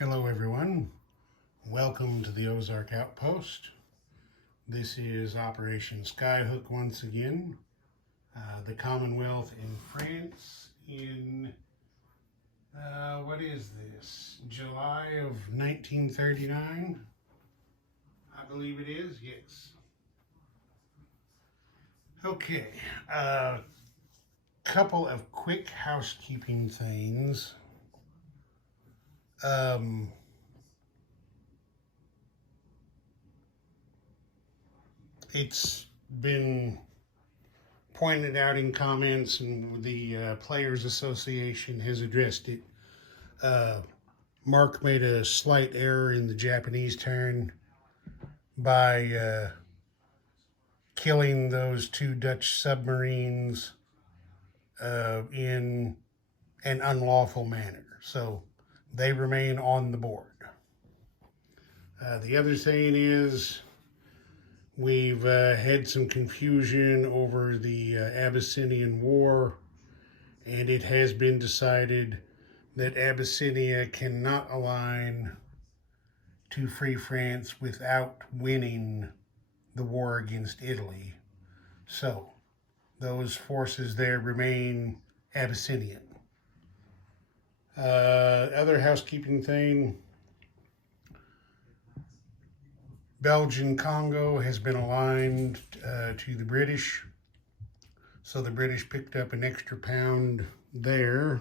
Hello everyone, welcome to the Ozark Outpost. This is Operation Skyhook once again. The Commonwealth in France in, what is this, July of 1939? I believe it is, yes. Okay, couple of quick housekeeping things. It's been pointed out in comments, and the Players Association has addressed it. Mark made a slight error in the Japanese turn by killing those two Dutch submarines in an unlawful manner. So they remain on the board. The other thing is we've had some confusion over the Abyssinian War, and it has been decided that Abyssinia cannot align to Free France without winning the war against Italy. So those forces there remain Abyssinian. Other housekeeping thing, Belgian Congo has been aligned to the British. So the British picked up an extra pound there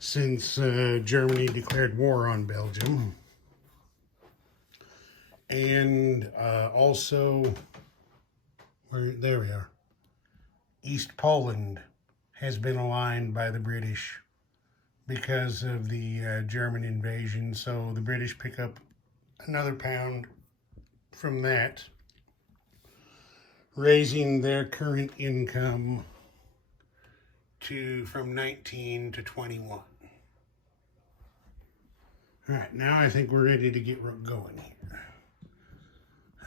since Germany declared war on Belgium. And also, there we are, East Poland has been aligned by the British because of the German invasion. So the British pick up another pound from that, raising their current income from 19 to 21. All right, now I think we're ready to get going here.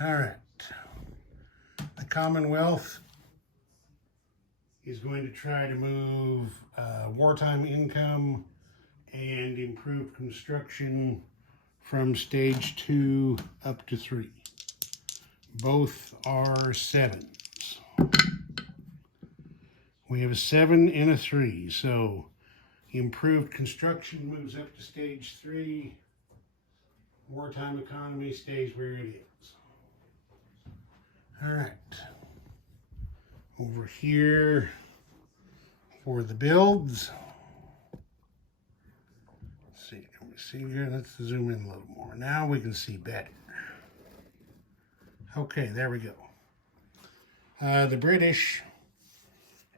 All right, the Commonwealth is going to try to move wartime income and improve construction from stage 2 up to 3. Both are 7s. We have a 7 and a 3, so improved construction moves up to stage 3. Wartime economy stays where it is. All right. Over here for the builds. Let's see, can we see here? Let's zoom in a little more. Now we can see better. Okay, there we go. The British,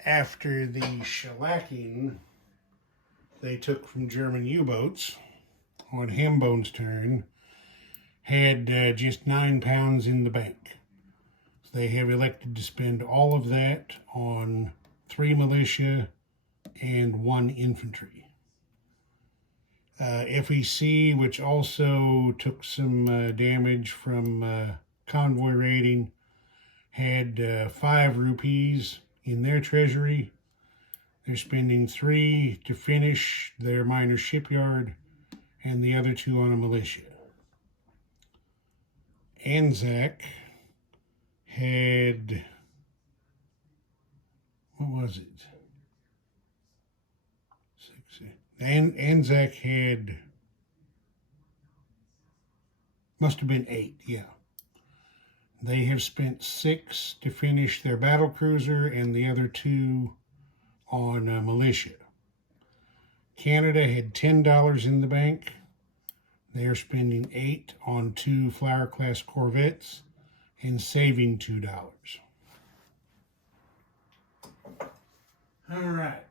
after the shellacking they took from German U-boats on Hambone's turn, had just 9 pounds in the bank. So they have elected to spend all of that on 3 militia and 1 infantry. FEC, which also took some damage from convoy raiding, had 5 rupees in their treasury. They're spending 3 to finish their minor shipyard and the other 2 on a militia. Anzac had, what was it? 6. Anzac had, must have been 8, yeah. They have spent 6 to finish their battle cruiser and the other 2 on militia. Canada had $10 in the bank. They are spending 8 on 2 Flower-class corvettes and saving $2. All right.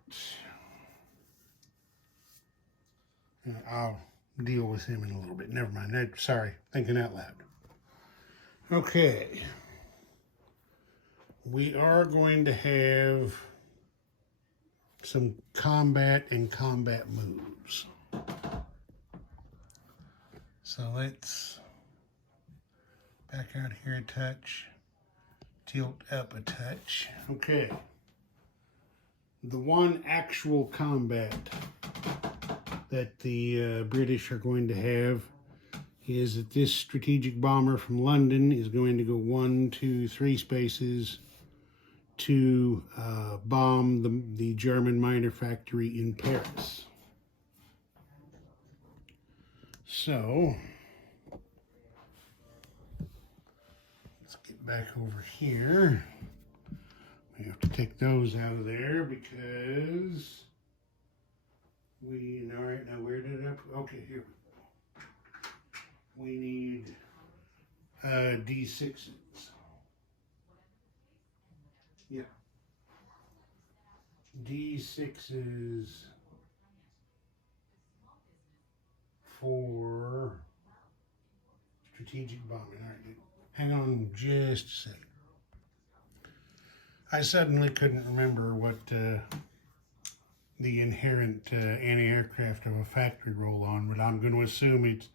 I'll deal with him in a little bit. Never mind. Sorry, thinking out loud. Okay. We are going to have some combat and combat moves. So let's back out here a touch, tilt up a touch. Okay. The one actual combat that the British are going to have is that this strategic bomber from London is going to go 1, 2, 3 spaces to bomb the German miner factory in Paris. So, let's get back over here. We have to take those out of there because all right, now where did I, okay, here we need D6s. Yeah. D6s for strategic bombing. All right, hang on just a second. I suddenly couldn't remember what the inherent anti-aircraft of a factory roll-on, but I'm going to assume it's,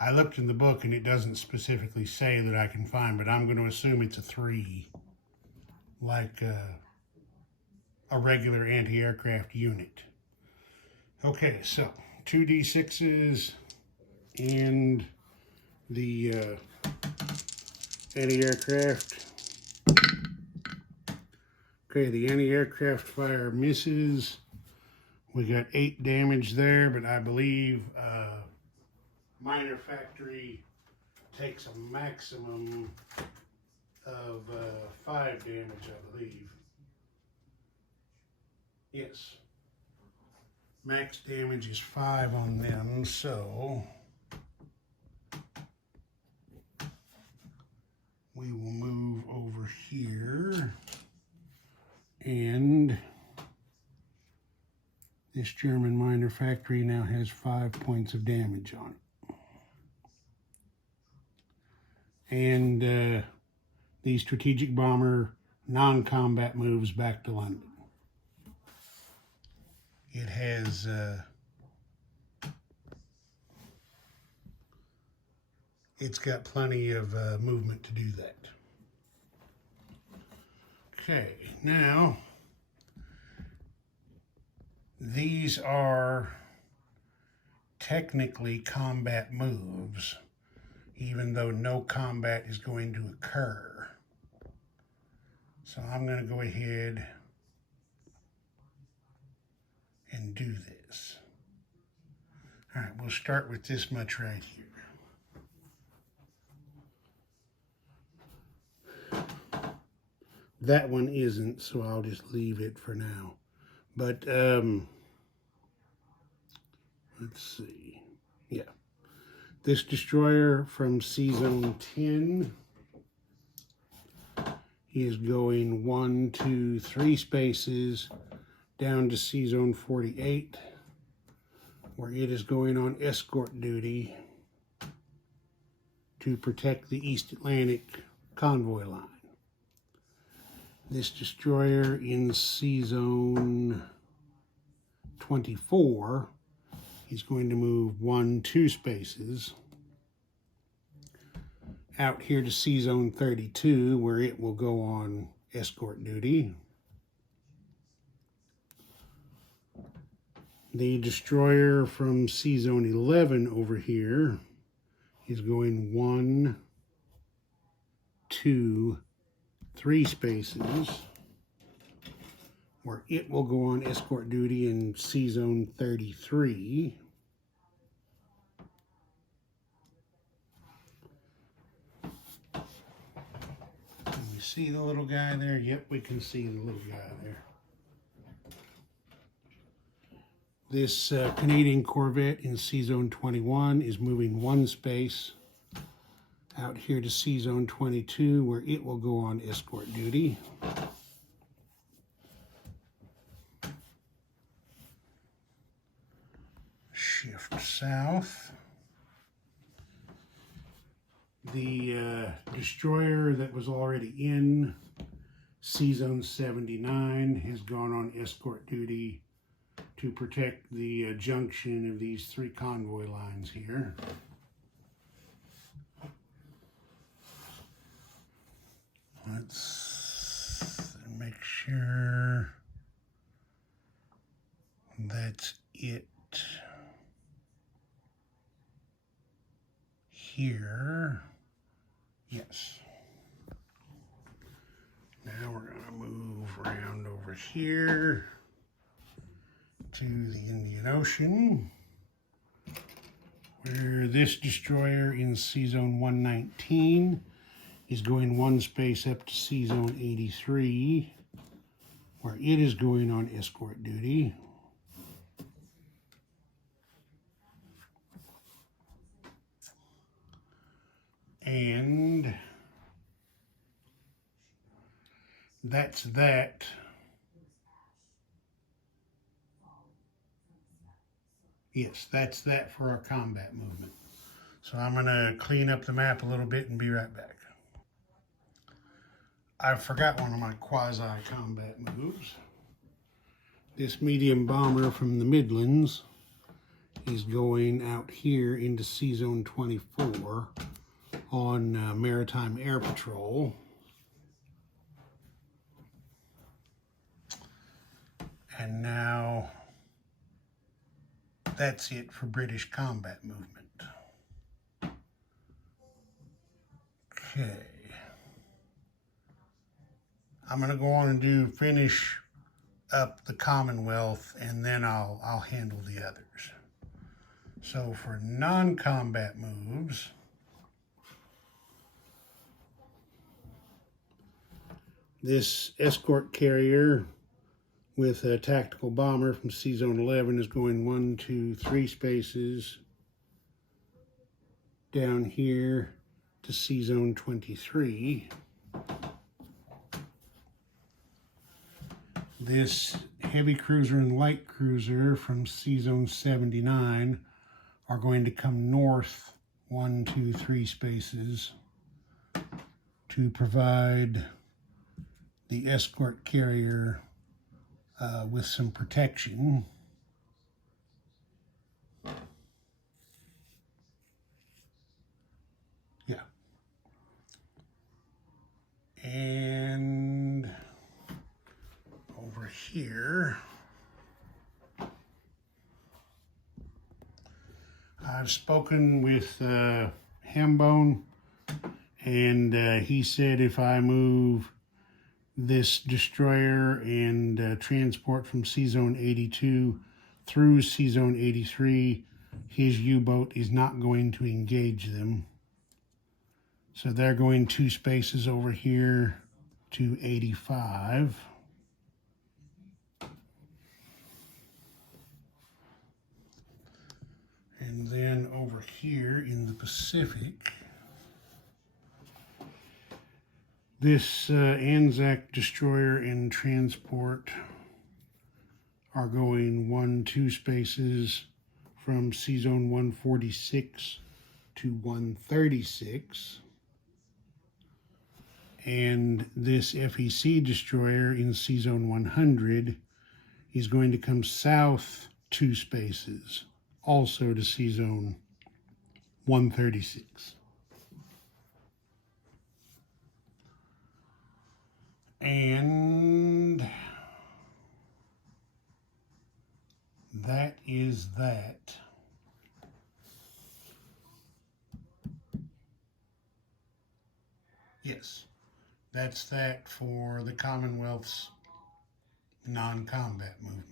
I looked in the book and it doesn't specifically say that I can find, but I'm going to assume it's a 3, like a regular anti-aircraft unit. Okay, so 2 D6s and the anti-aircraft. Okay, the anti-aircraft fire misses. We got 8 damage there, but I believe miner factory takes a maximum of 5 damage, I believe. Yes. Max damage is 5 on them, so we will move over here, and this German miner factory now has 5 points of damage on it. And the strategic bomber non-combat moves back to London. It has it's got plenty of movement to do that. Okay, now these are technically combat moves, even though no combat is going to occur. So I'm going to go ahead and do this. All right, we'll start with this much right here. That one isn't, so I'll just leave it for now. But, let's see. Yeah. This destroyer from C-Zone 10 is going 1, 2, 3 spaces down to C-Zone 48, where it is going on escort duty to protect the East Atlantic convoy line. This destroyer in C-Zone 24 is going to move 1, 2 spaces out here to C-Zone 32, where it will go on escort duty. The destroyer from C-Zone 11 over here is going 1, 2, 3 spaces, where it will go on escort duty in C-Zone 33. Can you see the little guy there? Yep, we can see the little guy there. This Canadian Corvette in C-Zone 21 is moving 1 space out here to C-Zone 22, where it will go on escort duty. Shift south. The destroyer that was already in C-Zone 79 has gone on escort duty to protect the junction of these 3 convoy lines here. Let's make sure that's it. here. Yes. Now we're going to move around over here to the Indian Ocean, where this destroyer in C-Zone 119 is going one space up to C-Zone 83, where it is going on escort duty. And that's that. Yes, that's that for our combat movement. So I'm going to clean up the map a little bit and be right back. I forgot one of my quasi-combat moves. This medium bomber from the Midlands is going out here into C-Zone 24 on Maritime Air Patrol. And now that's it for British combat movement. Okay. I'm going to go on and finish up the Commonwealth, and then I'll handle the others. So for non-combat moves, this escort carrier with a tactical bomber from C-Zone 11 is going 1, 2, 3 spaces down here to C-Zone 23. This heavy cruiser and light cruiser from C-Zone 79 are going to come north 1, 2, 3 spaces to provide the escort carrier with some protection. Yeah. And over here, I've spoken with Hambone, and he said if I move this destroyer and transport from C-Zone 82 through C-Zone 83, his U-boat is not going to engage them. So they're going 2 spaces over here to 85. And then over here in the Pacific, this Anzac destroyer and transport are going 1, 2 spaces from C-Zone 146 to 136. And this FEC destroyer in C-Zone 100 is going to come south 2 spaces, also to C-Zone 136. And that is that. Yes, that's that for the Commonwealth's non-combat movement.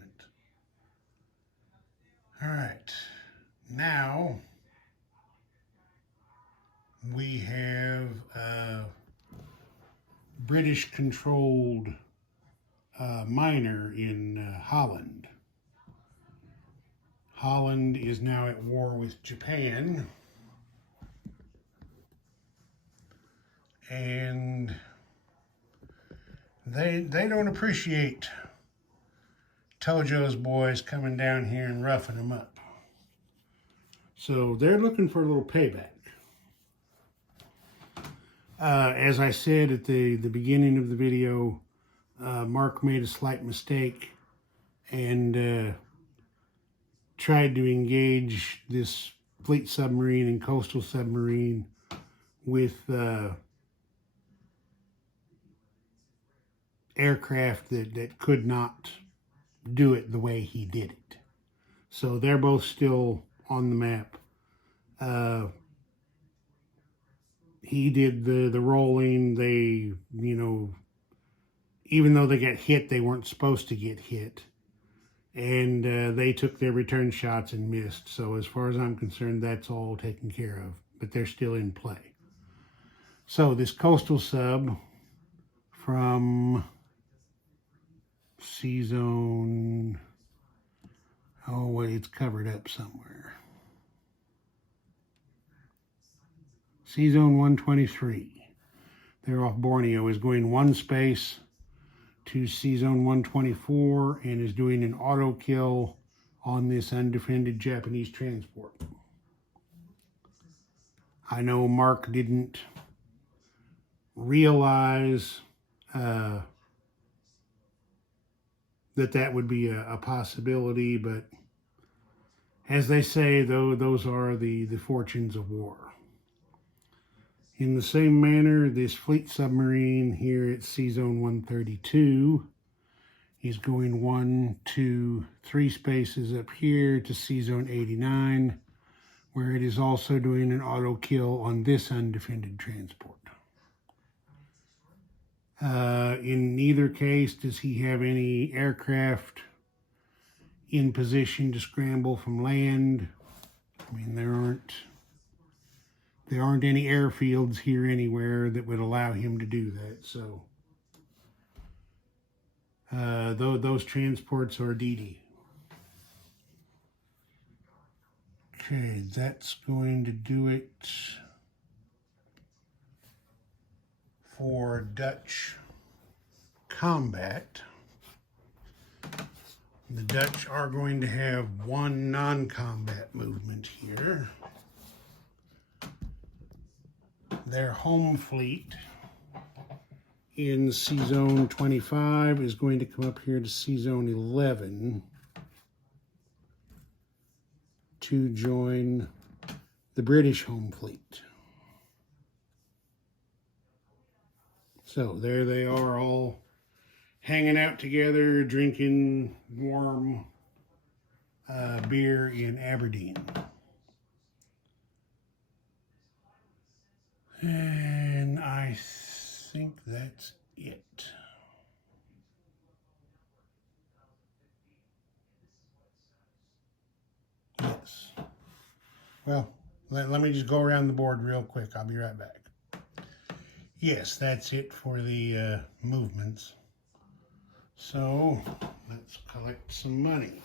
All right, now we have a British-controlled minor in Holland. Holland is now at war with Japan, and they don't appreciate Tojo's boys coming down here and roughing them up. So they're looking for a little payback. As I said at the beginning of the video, Mark made a slight mistake and tried to engage this fleet submarine and coastal submarine with aircraft that could not do it the way he did it. So they're both still on the map. he did the rolling. They, you know, even though they got hit, they weren't supposed to get hit. And they took their return shots and missed. So as far as I'm concerned, that's all taken care of. But they're still in play. So this coastal sub from C-Zone, oh wait, it's covered up somewhere. C-Zone 123. They're off Borneo, is going one space to C-Zone 124 and is doing an auto kill on this undefended Japanese transport. I know Mark didn't realize that would be a possibility, but as they say, though, those are the fortunes of war. In the same manner, this fleet submarine here at C-Zone 132 is going 1, 2, 3 spaces up here to C-Zone 89, where it is also doing an auto kill on this undefended transport. In neither case does he have any aircraft in position to scramble from land. I mean, there aren't any airfields here anywhere that would allow him to do that. So those transports are DD. Okay, that's going to do it for Dutch combat. The Dutch are going to have one non-combat movement here. Their home fleet in C-Zone 25 is going to come up here to C-Zone 11 to join the British home fleet. So there they are, all hanging out together, drinking warm beer in Aberdeen. And I think that's it. Yes. Well, let me just go around the board real quick. I'll be right back. Yes, that's it for the movements. So let's collect some money.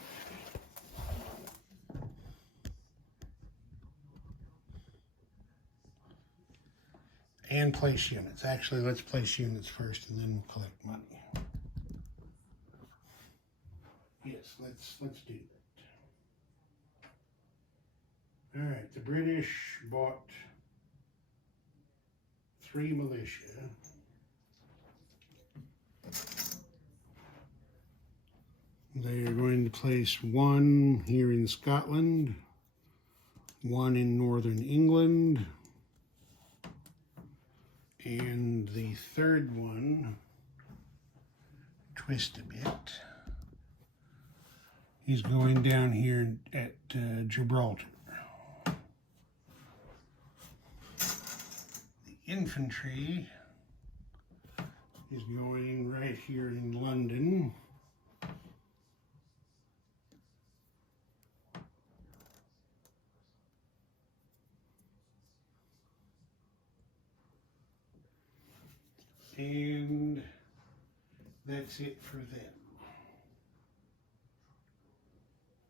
And place units. Actually, let's place units first and then collect money. Yes, let's do that. All right, the British bought 3 militia. They are going to place 1 here in Scotland, 1 in northern England, and the third one, twist a bit, he's going down here at Gibraltar. The infantry is going right here in London. And that's it for them.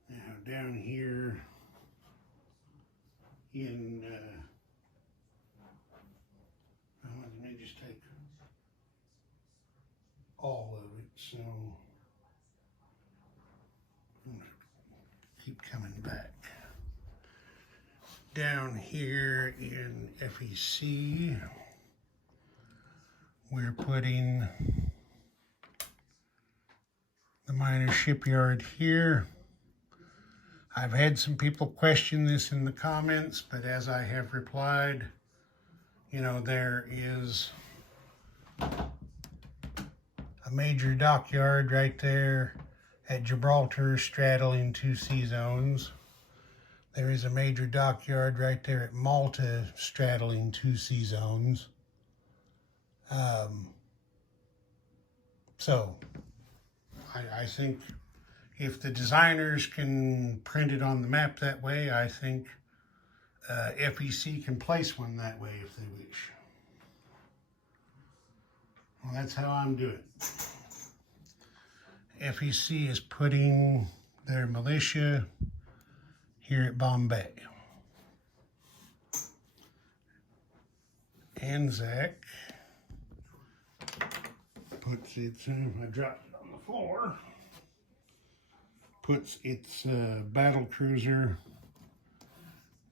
Now down here in, let me just take all of it, so I'm gonna keep coming back. Down here in FEC, we're putting the minor shipyard here. I've had some people question this in the comments, but as I have replied, you know, there is a major dockyard right there at Gibraltar straddling 2 sea zones. There is a major dockyard right there at Malta straddling 2 sea zones. So I think if the designers can print it on the map that way, I think FEC can place one that way if they wish. Well, that's how I'm doing it. FEC is putting their militia here at Bombay. Anzac puts its, I dropped it on the floor, puts its battle cruiser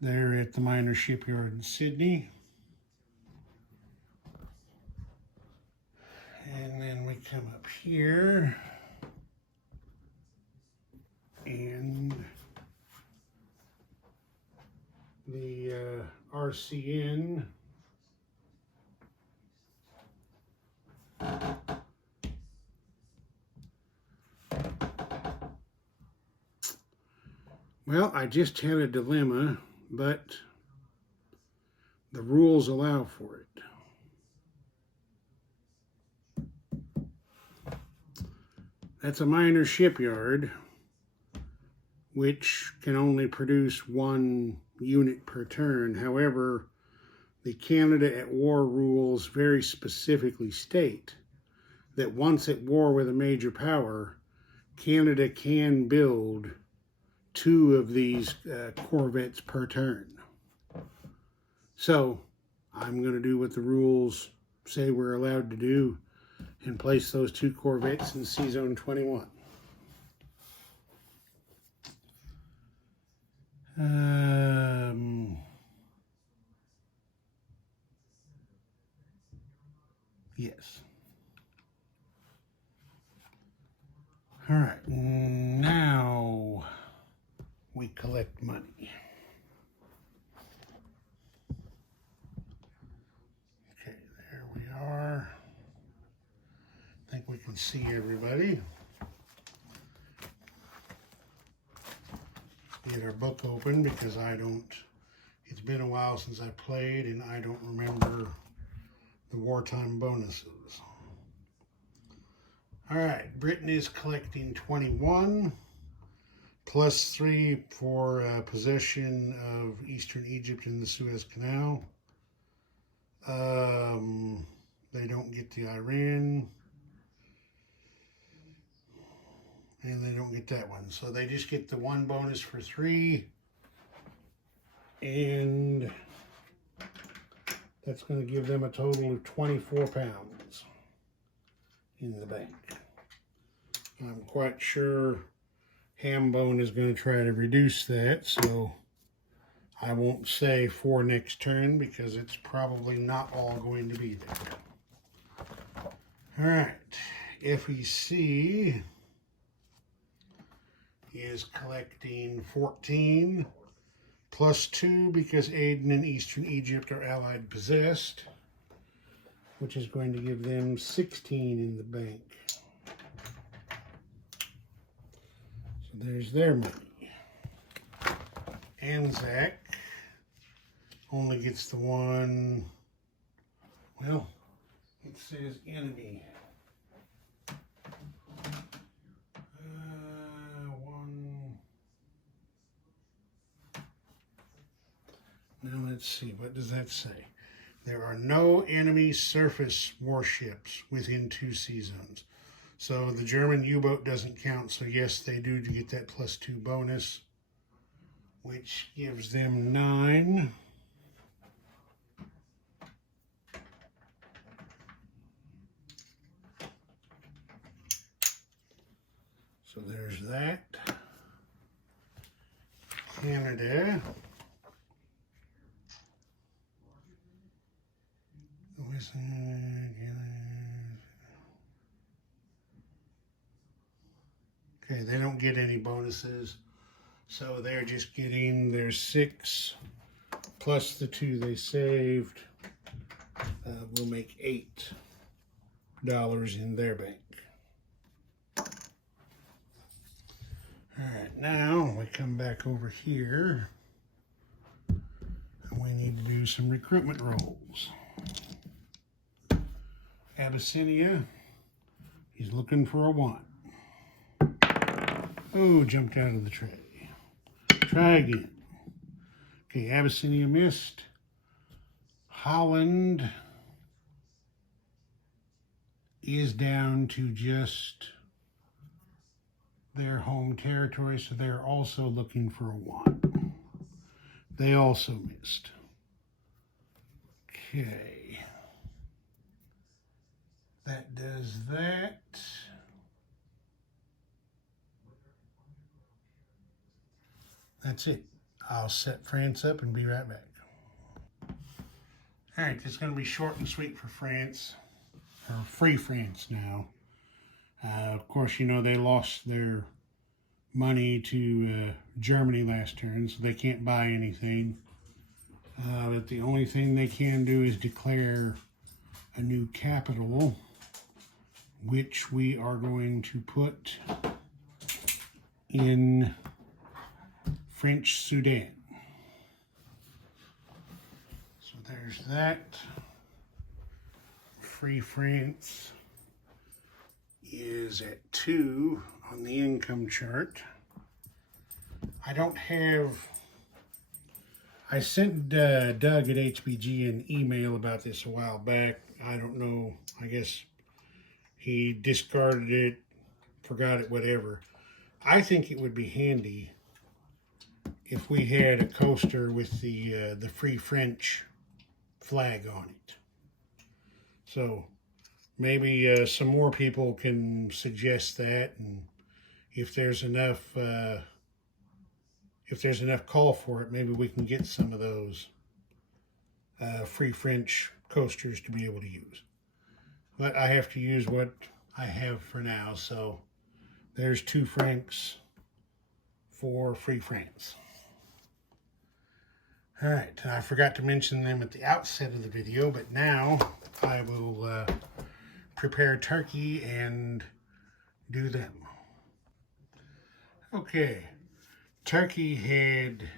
there at the minor shipyard in Sydney. And then we come up here and the RCN well, I just had a dilemma, but the rules allow for it. That's a minor shipyard, which can only produce 1 unit per turn. However, the Canada at War rules very specifically state that once at war with a major power, Canada can build 2 of these corvettes per turn. So I'm going to do what the rules say we're allowed to do and place those 2 corvettes in Sea Zone 21. Yes. All right, now we collect money. Okay, there we are. I think we can see everybody. Get our book open because it's been a while since I played and I don't remember the wartime bonuses. All right, Britain is collecting 21, plus 3 for possession of Eastern Egypt and the Suez Canal. They don't get the Iran. And they don't get that one. So they just get the 1 bonus for 3. And that's going to give them a total of 24 pounds in the bank. I'm quite sure Hambone is going to try to reduce that, so I won't say for next turn because it's probably not all going to be there. All right, FEC is collecting 14 plus 2 because Aden and Eastern Egypt are Allied possessed, which is going to give them 16 in the bank. So there's their money. Anzac only gets the 1, well, it says enemy. Now let's see, what does that say? There are no enemy surface warships within 2 sea zones. So the German U-boat doesn't count, so yes, they do get that plus 2 bonus, which gives them 9. So there's that. Canada. Okay, they don't get any bonuses, so they're just getting their 6 plus the 2 they saved. Will make $8 in their bank. All right, now we come back over here do some recruitment rolls. Abyssinia, he's looking for a 1. Oh, jumped out of the tray. Try again. Okay, Abyssinia missed. Holland is down to just their home territory, so they're also looking for a 1. They also missed. Okay. That does that. That's it. I'll set France up and be right back. All right, it's going to be short and sweet for France, or Free France now. Of course, you know, they lost their money to Germany last turn, so they can't buy anything. But the only thing they can do is declare a new capital, which we are going to put in French Sudan. So there's that. Free France is at 2 on the income chart. I don't have... I sent Doug at HBG an email about this a while back. I don't know. I guess he discarded it, forgot it, whatever. I think it would be handy if we had a coaster with the Free French flag on it. So maybe some more people can suggest that, and if there's enough call for it, maybe we can get some of those Free French coasters to be able to use. But I have to use what I have for now, so there's 2 francs for Free France. All right, I forgot to mention them at the outset of the video, but now I will prepare turkey and do them. Okay, turkey had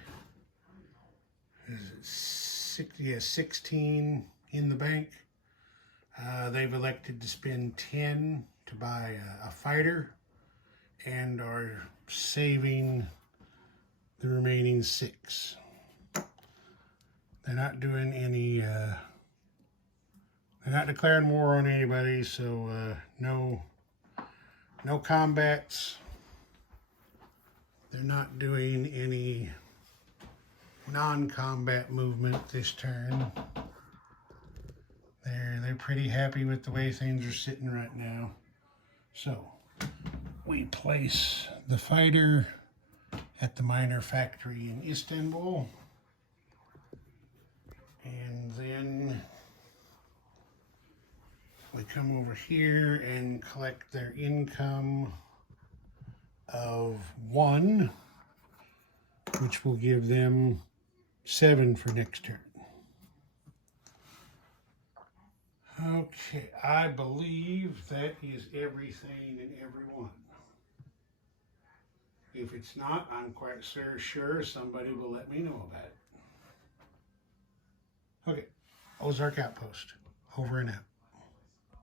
16 in the bank. They've elected to spend 10 to buy a fighter and are saving the remaining 6. They're not doing any, they're not declaring war on anybody, so no combats. They're not doing any non-combat movement this turn. They're pretty happy with the way things are sitting right now. So we place the fighter at the miner factory in Istanbul. And then we come over here and collect their income of 1, which will give them 7 for next turn. Okay, I believe that is everything and everyone. If it's not, I'm quite sure somebody will let me know about it. Okay, Ozark Outpost, over and out.